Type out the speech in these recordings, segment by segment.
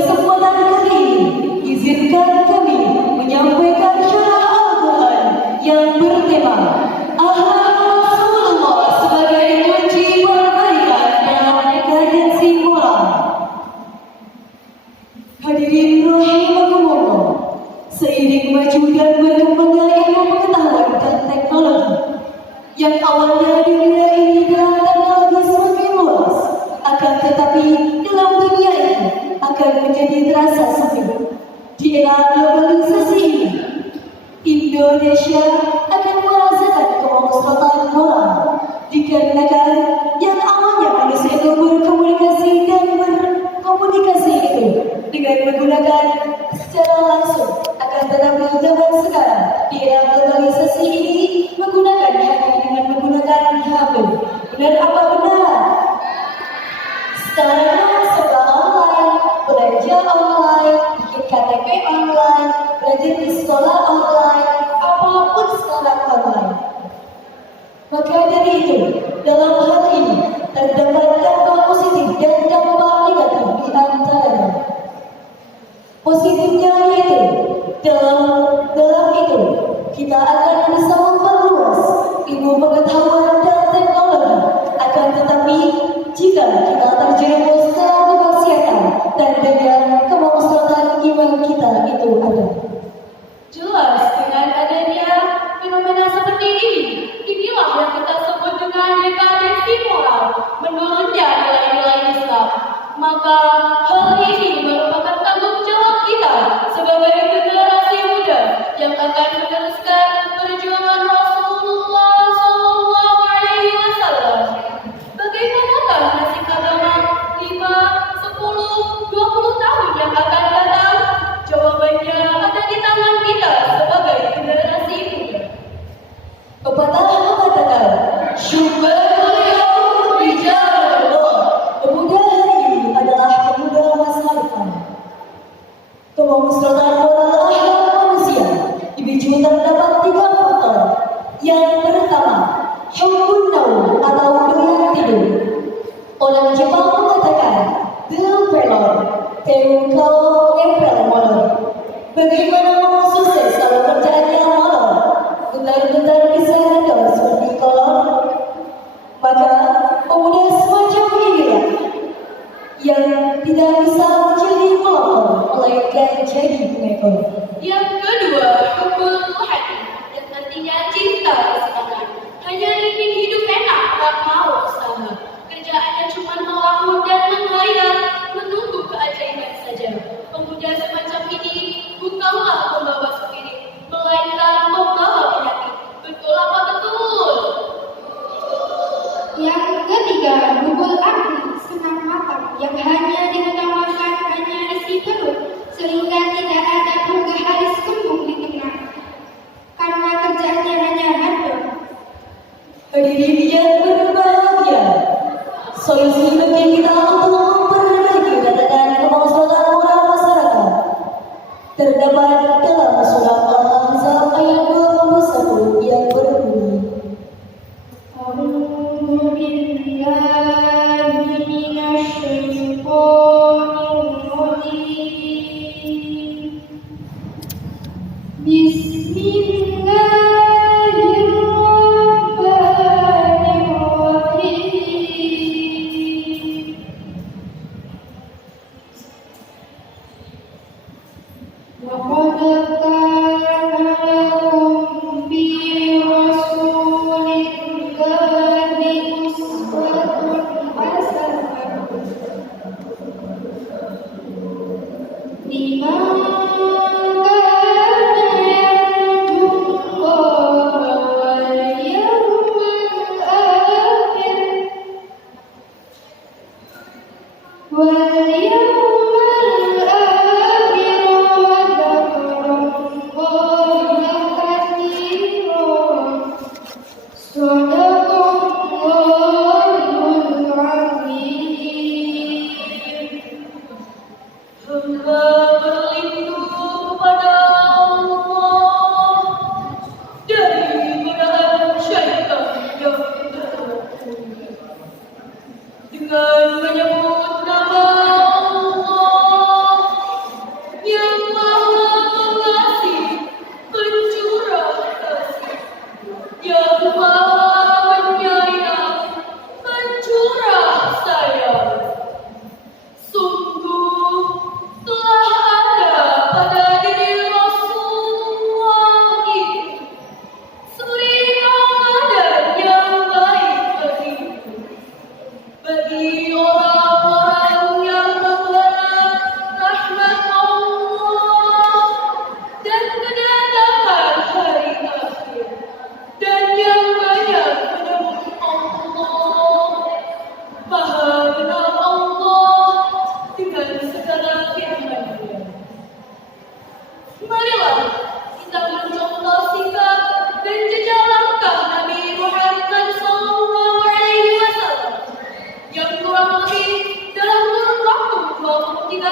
kesempatan kali ini, izinkan kami menyampaikan syarah Al-Quran yang bertema Akhlak Rasulullah sebagai kunci perbaikan dalam dekadensi moral. Hadirin rahimakumullah, seiring maju dan berkembangnya ilmu pengetahuan dan teknologi, yang awalnya dunia ini dalam teknologi semakin luas, akan tetapi dalam dunia ini akan menjadi terasa sempit. Di era globalisasi ini, Indonesia akan merasakan kemonstruan moral dikarenakan yang awalnya manusia itu berkomunikasi dan berkomunikasi itu dengan menggunakan secara langsung, akan tetapi zaman sekarang di era globalisasi ini menggunakan hanya dengan menggunakan HP. Benar apa benar? Sekarang serba online, belanja online, bikin KTP online, belajar di sekolah online, apapun sekarang online. Maka dari itu, dalam hal ini terdapat dampak positif dan dampak negatif di antaranya. Positifnya yaitu dalam itu kita akan bisa memperluas ilmu pengetahuan dan teknologi. Akan tetapi jika kita terjerumus dalam kemaksiatan dan dengan kemonstruan iman kita itu ada. Jelas dengan adanya fenomena seperti inilah yang kita sebut dengan dekadensi moral, menurunnya nilai-nilai Islam. Maka hal ini merupakan tanggung jawab kita sebagai generasi muda yang akan meneruskan perjuangan Rasulullah SAW. Bagaimanakah nasib agama 5, 10, 20 tahun yang akan datang? Jawabannya ada di tangan kita sebagai generasi muda. Pepatah mengatakan, syukur yaum rijalullah, pemuda hari ini adalah pemuda masa depan. Kemonstruan moral akhlak manusia dipicu terdapat 3 faktor. Yang pertama, hubbun naum atau doyan tidur. Orang Jepang mengatakan, "Del pelor, tengkau empel molor." Bagaimana mau sukses kalau kerjaannya molor? Bentar-bentar bisa gagal seperti kolor. Maka pemuda semacam inilah yang tidak bisa menjadi pelopor, melainkan jadi pengekor. Yang kedua, hubbul hati, yang artinya cinta kesenangan. Hanya ingin hidup enak, tak mau usaha. Kerjaannya cuma melamun dan menghayal, menunggu keajaiban saja. Pemuda semacam ini bukanlah pembawa spirit, melainkan pembawa penyakit. Betul apa betul? Yang ketiga, hubul akli, senang matang, yang hanya diketawakan hanya isi perut, sehingga tidak ada purga haris kembung di tengah, karena kerjaannya hanya harta. Hadirin yang berbahagia, solusi bagi kita untuk memperbaiki tatanan kemonstruan moral masyarakat terdapat dalam surat Al-Ahzab ayat 21 yang berbunyi, A'udzu billahi minasyaitonir rajim. Bismillahirrahmanirrahim. Laqad kana lakum fi rasulillahi uswatun hasanah liman kana yarjullaha wal yawmal akhir wal yawmal akhir wa dzakarallaha katsiran. Shadaqallahul azim. Hamba berlindung kepada Allah dari godaan syaitan yang terkutuk. Dengan menyebut nama Allah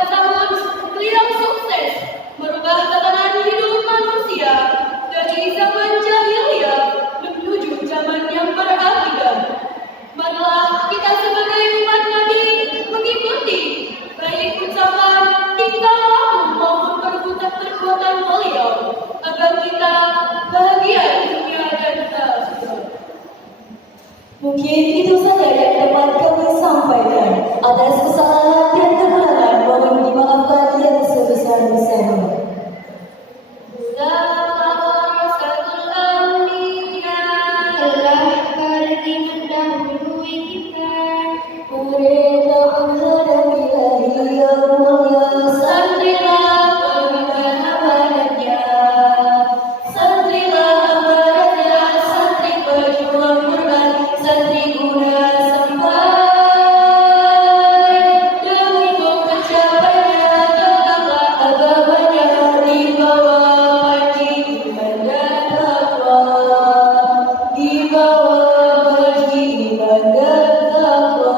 tahun beliau sukses merubah tatanan hidup manusia dari zaman jahiliyah menuju zaman yang berakidah. Marilah kita sebagai umat Nabi mengikuti baik ucapan, tingkah laku maupun perbuatan beliau agar kita bahagia di dunia dan akhirat. Mungkin itu saja yang dapat kami sampaikan. Atas kesalahan dan kekurangan mohon dimaafkan yang sebesar-besarnya. telah pergi mendahului kita. Mereka menghadapi hari yang mulia. Santrilah perubahan amanatnya, santrilah amanatnya, santri pejuang korban, santri guna sampai demi pencapaiannya, tegaklah agamanya di bawah panji iman dan takwa, di bawah panji iman dan takwa.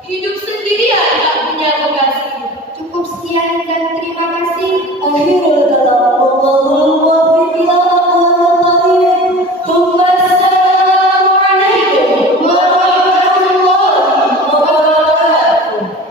Hidup sendirian tak punya kekasih. Cukup sekian dan terima kasih. Akhirul